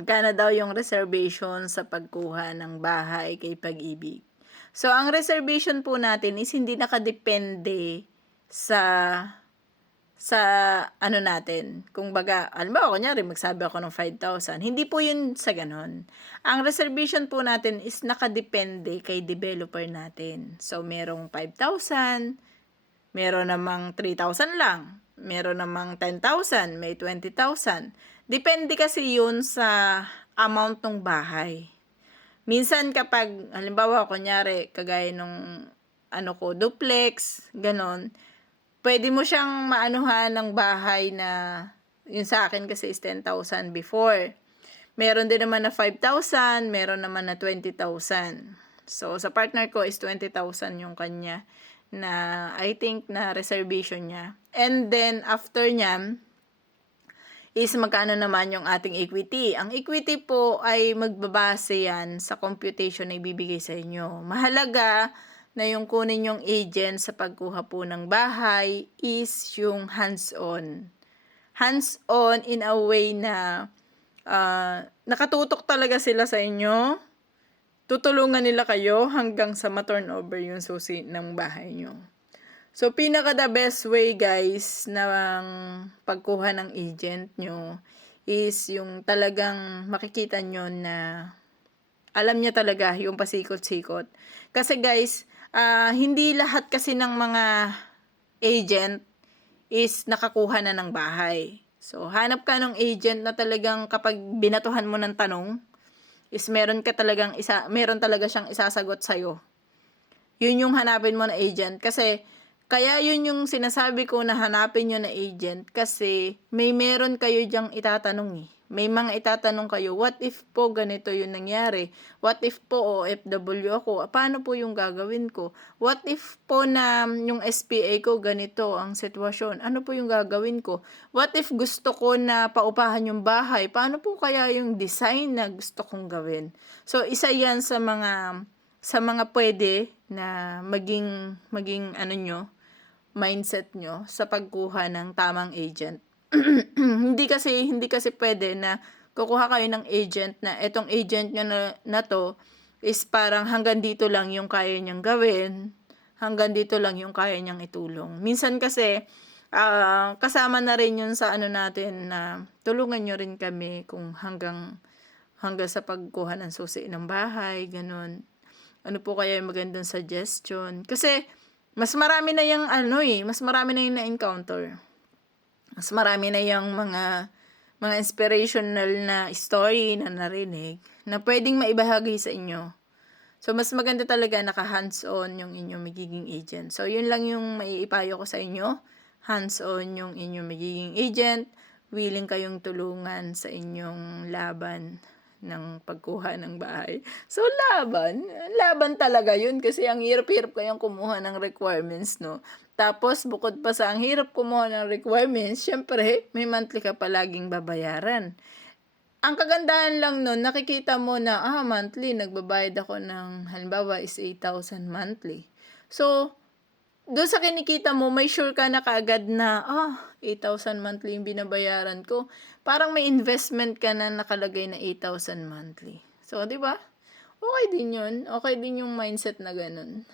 Magkano daw yung reservation sa pagkuha ng bahay kay Pag-ibig? So, ang reservation po natin is hindi nakadepende sa ano natin. Kung baga, halimbawa, kunyari, magsabi ako ng 5,000. Hindi po yun sa ganon. Ang reservation po natin is nakadepende kay developer natin. So, merong 5,000, meron namang 3,000 lang, meron namang 10,000, may 20,000. Depende kasi yun sa amount ng bahay. Minsan kapag, halimbawa, kunyari, kagaya nung duplex, ganon, pwede mo siyang maanuhan ng bahay na, yun sa akin kasi is 10,000 before. Meron din naman na 5,000, meron naman na 20,000. So, sa partner ko is 20,000 yung kanya na I think na reservation niya. And then, after niya, is magkano naman yung ating equity. Ang equity po ay magbabase yan sa computation na ibibigay sa inyo. Mahalaga na yung kunin yung agent sa pagkuha po ng bahay is yung hands-on. Hands-on in a way na nakatutok talaga sila sa inyo. Tutulungan nila kayo hanggang sa ma-turnover yung susi ng bahay nyo. So, pinaka the best way guys ng pagkuha ng agent nyo is yung talagang makikita nyo na alam niya talaga yung pasikot-sikot. Kasi guys, hindi lahat kasi ng mga agent is nakakuha na ng bahay. So, hanap ka ng agent na talagang kapag binatuhan mo ng tanong, is meron talaga siyang isasagot sa'yo. Yun yung hanapin mo na agent. Kasi, kaya yun yung sinasabi ko na hanapin nyo na agent. Kasi, meron kayo dyang itatanong eh. May mga itatanong kayo, what if po ganito yung nangyari? What if po OFW ako? Paano po yung gagawin ko? What if po na yung SPA ko ganito ang sitwasyon? Ano po yung gagawin ko? What if gusto ko na paupahan yung bahay? Paano po kaya yung design na gusto kong gawin? So, isa yan sa mga pwede na maging mindset nyo sa pagkuha ng tamang agent. hindi kasi pwede na kukuha kayo ng agent na etong agent nyo na to is parang hanggang dito lang yung kaya niyang gawin, hanggang dito lang yung kaya niyang itulong. Minsan kasi kasama na rin yun sa natin na tulungan nyo rin kami kung hanggang sa pagkuha ng susi ng bahay, ganun. Ano po kaya yung magandang suggestion? Kasi mas marami na yung mas marami na yung na-encounter. Mas marami na yung mga inspirational na story na narinig na pwedeng maibahagi sa inyo. So, mas maganda talaga naka-hands-on yung inyong magiging agent. So, yun lang yung maiipayo ko sa inyo. Hands-on yung inyong magiging agent. Willing kayong tulungan sa inyong laban ng pagkuha ng bahay. So, laban talaga yun kasi ang hirap-hirap kayong kumuha ng requirements, no? Tapos, bukod pa sa ang hirap kumuha ng requirements, syempre, may monthly ka palaging babayaran. Ang kagandahan lang nun, nakikita mo na, monthly, nagbabayad ako ng, halimbawa, is 8,000 monthly. So, doon sa kinikita mo, may sure ka na kaagad na, 8,000 monthly yung binabayaran ko. Parang may investment ka na nakalagay na 8,000 monthly. So, di ba? Okay din yun. Okay din yung mindset na ganun.